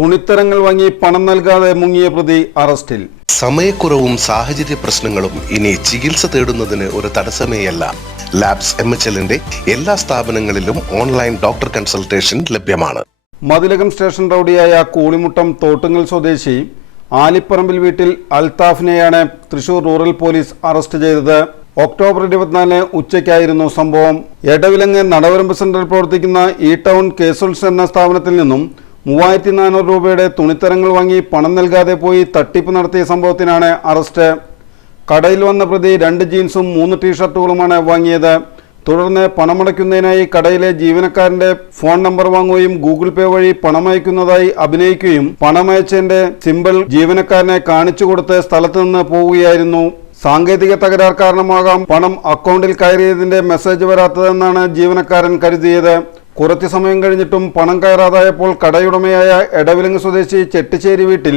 തുണിത്തരങ്ങൾ വാങ്ങി പണം നൽകാതെ മുങ്ങിയ പ്രതി അറസ്റ്റിൽ. സമയക്കുറവും സാഹചര്യ പ്രശ്നങ്ങളും ഇനി ചികിത്സ തേടുന്നതിന് ഒരു തടസ്സമേയല്ല. ലാബ്സ് എം എച്ച് എല്ലിന്റെ എല്ലാ സ്ഥാപനങ്ങളിലും ഓൺലൈൻ ഡോക്ടർ കൺസൾട്ടേഷൻ ലഭ്യമാണ്. മതിലകം സ്റ്റേഷൻ റൌഡിയായ കൂളിമുട്ടം തോട്ടുങ്ങൽ സ്വദേശി ആലിപ്പറമ്പിൽ വീട്ടിൽ അൽത്താഫിനെയാണ് തൃശൂർ റൂറൽ പോലീസ് അറസ്റ്റ് ചെയ്തത്. ഒക്ടോബർ ഇരുപത്തിനാലിന് ഉച്ചയ്ക്കായിരുന്നു സംഭവം. എടവിലങ്ങ് നടവരമ്പ് സെന്ററിൽ പ്രവർത്തിക്കുന്ന ഇ ടൗൺ കേസുൾസ് എന്ന സ്ഥാപനത്തിൽ നിന്നും മൂവായിരത്തി നാനൂറ് രൂപയുടെ തുണിത്തരങ്ങൾ വാങ്ങി പണം നൽകാതെ പോയി തട്ടിപ്പ് നടത്തിയ സംഭവത്തിനാണ് അറസ്റ്റ്. കടയിൽ വന്ന പ്രതി രണ്ട് ജീൻസും മൂന്ന് ടീഷർട്ടുകളുമാണ് വാങ്ങിയത്. തുടർന്ന് പണമടയ്ക്കുന്നതിനായി കടയിലെ ജീവനക്കാരന്റെ ഫോൺ നമ്പർ വാങ്ങുകയും ഗൂഗിൾ പേ വഴി പണമയക്കുന്നതായി അഭിനയിക്കുകയും പണമയച്ചതിന്റെ സിമ്പിൾ ജീവനക്കാരനെ കാണിച്ചു കൊടുത്ത് സ്ഥലത്ത് നിന്ന് പോവുകയായിരുന്നു. സാങ്കേതിക തകരാർ കാരണമാകാം പണം അക്കൗണ്ടിൽ കയറിയതിന്റെ മെസ്സേജ് വരാത്തതെന്നാണ് ജീവനക്കാരൻ കരുതിയത്. കുറച്ചു സമയം കഴിഞ്ഞിട്ടും പണം കയറാതായപ്പോൾ കടയുടമയായ എടവിലങ്ങ് സ്വദേശി ചെട്ടിച്ചേരി വീട്ടിൽ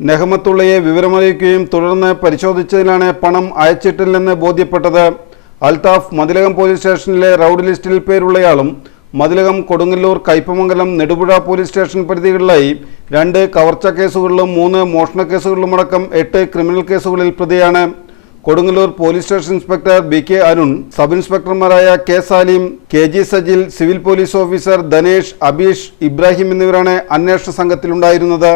നെഹമത്തുള്ളയെ വിവരമറിയിക്കുകയും തുടർന്ന് പരിശോധിച്ചതിലാണ് പണം അയച്ചിട്ടില്ലെന്ന് ബോധ്യപ്പെട്ടത്. അൽതാഫ് മതിലകം പോലീസ് സ്റ്റേഷനിലെ റൌഡ് ലിസ്റ്റിൽ പേരുള്ളയാളും മതിലകം കൊടുങ്ങല്ലൂർ കയ്പമംഗലം നെടുപുഴ പോലീസ് സ്റ്റേഷൻ പരിധികളിലായി രണ്ട് കവർച്ച കേസുകളിലും മൂന്ന് മോഷണ കേസുകളിലുമടക്കം എട്ട് ക്രിമിനൽ കേസുകളിൽ പ്രതിയാണ്. Kodungallur police station inspector B K Arun sub ഇൻസ്പെക്ടർമാരായ K Salim K G Sajil civil police officer Dhanesh Abeesh Ibrahim എന്നിവരാണ് അന്വേഷണ സംഘത്തിലുണ്ടായിരുന്നത്.